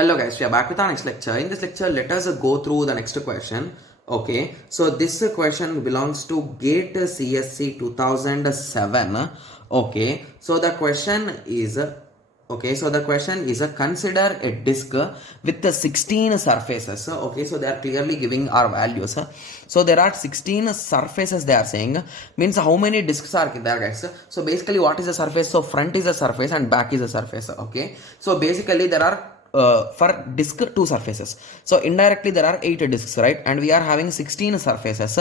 Hello guys, we are back with our next lecture. In this lecture, let us go through the next question. Okay, so this question belongs to GATE CSC 2007. Okay, so the question is consider a disk with the 16 surfaces. Okay, so they are clearly giving our values. So there are 16 surfaces they are saying, means how many disks are there, guys. So basically what is the surface? So front is a surface and back is a surface. Okay, so basically there are for disk 2 surfaces, so indirectly there are 8 disks, right? And we are having 16 surfaces,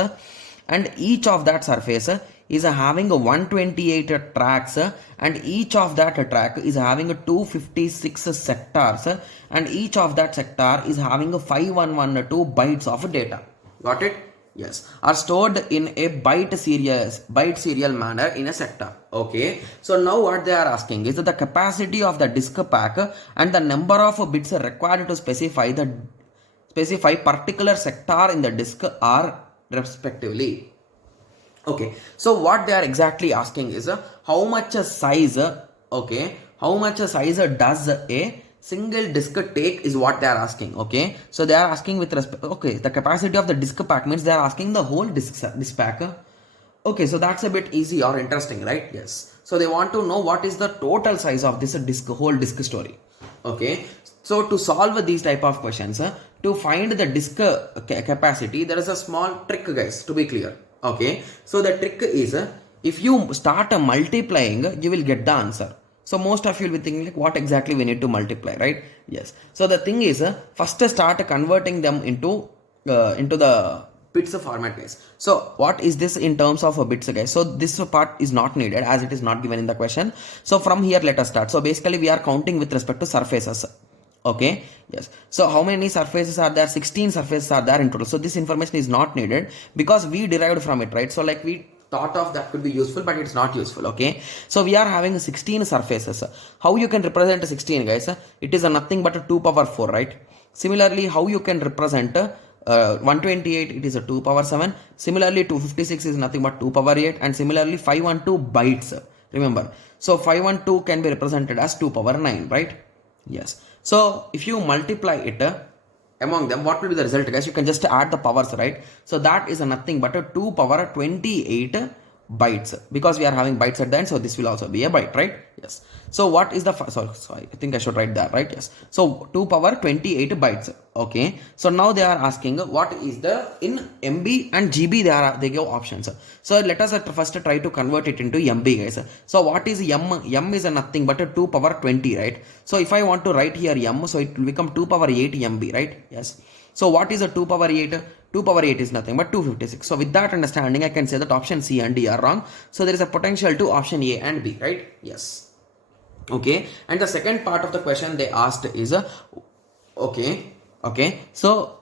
and each of that surface is having 128 tracks, and each of that track is having 256 sectors, and each of that sector is having 5112 bytes of data. Got it? Yes, are stored in a byte serial manner in a sector. Okay, so now what they are asking is that the capacity of the disk pack and the number of bits required to specify particular sector in the disk are respectively. Okay, so what they are exactly asking is how much size does a single disk take is what they are asking. Okay, so they are asking with respect, okay, the capacity of the disk pack means they are asking the whole disk pack. Okay, so that's a bit easy or interesting, right? Yes, so they want to know what is the total size of this whole disk story. Okay, so to solve these type of questions, to find the disk capacity, there is a small trick, guys, to be clear. Okay, so the trick is if you start multiplying, you will get the answer. So most of you will be thinking like what exactly we need to multiply, right? Yes. So the thing is first start converting them into the bits format, guys. So what is this in terms of bits, guys? So this part is not needed as it is not given in the question. So from here let us start. So basically we are counting with respect to surfaces. Okay, yes. So how many surfaces are there? 16 surfaces are there in total. So this information is not needed because we derived from it, right? So like we thought of that could be useful, but it's not useful. Okay, so we are having 16 surfaces. How you can represent 16, guys? It is a nothing but a 2 power 4, right? Similarly, how you can represent 128, it is a 2 power 7. Similarly, 256 is nothing but 2 power 8. And similarly, 512 bytes. Remember, so 512 can be represented as 2 power 9, right? Yes. So if you multiply it among them, what will be the result, guys? You can just add the powers, right? So that is a nothing but a 2 power 28 bytes, because we are having bytes at the end. So this will also be a byte, right? Yes. So what is the sorry, I think I should write that, right? Yes. So 2 power 28 bytes. Okay, so now they are asking what is the in MB and GB. They give options. So let us first try to convert it into MB, guys. So what is M is a nothing but a 2 power 20, right? So if I want to write here M, so it will become 2 power 8 MB, right? Yes. So what is a 2 power 8? 2 power 8 is nothing but 256. So with that understanding, I can say that option C and D are wrong. So there is a potential to option A and B, right? Yes. Okay, and the second part of the question they asked is so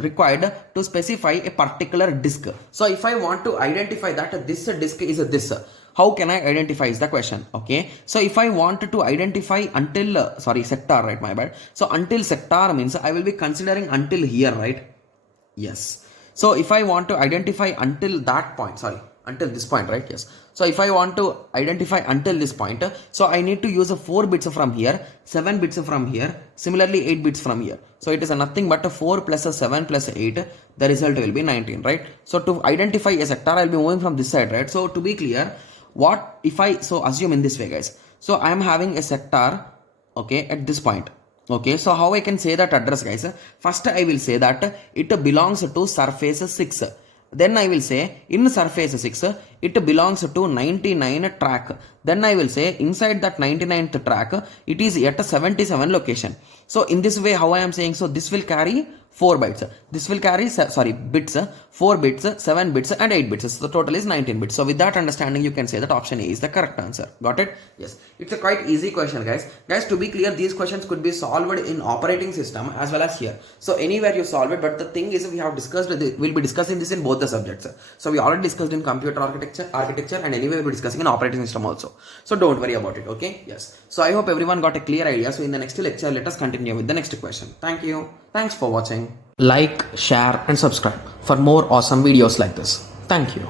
required to specify a particular disk. So if I want to identify that this disk is this, how can I identify is the question. Okay, so if I want to identify until sector, right? My bad. So until sector means I will be considering until here, right? Yes. So if I want to identify until that point, until this point, right? Yes. So if I want to identify until this point, so I need to use 4 bits from here, 7 bits from here, similarly 8 bits from here. So it is a nothing but a 4 plus a 7 plus 8, the result will be 19, right? So to identify a sector, I'll be moving from this side, right? So to be clear, what if I assume in this way, guys? So I am having a sector, okay, at this point. Okay, so how I can say that address, guys? First I will say that it belongs to surface 6. Then I will say in surface 6 it belongs to 99 track. Then I will say inside that 99th track it is at a 77 location. So in this way, how I am saying, so this will carry 4 bytes. This will carry bits, 4 bits, 7 bits and 8 bits. So the total is 19 bits. So with that understanding, you can say that option A is the correct answer. Got it? Yes. It's a quite easy question, guys. Guys, to be clear, these questions could be solved in operating system as well as here. So anywhere you solve it, but the thing is we have discussed, we'll be discussing this in both the subjects. So we already discussed in computer architecture, and anyway we'll be discussing in operating system also. So don't worry about it. Okay? Yes. So I hope everyone got a clear idea. So in the next lecture, let us continue with the next question. Thank you. Thanks for watching. Like, share and subscribe for more awesome videos like this. Thank you.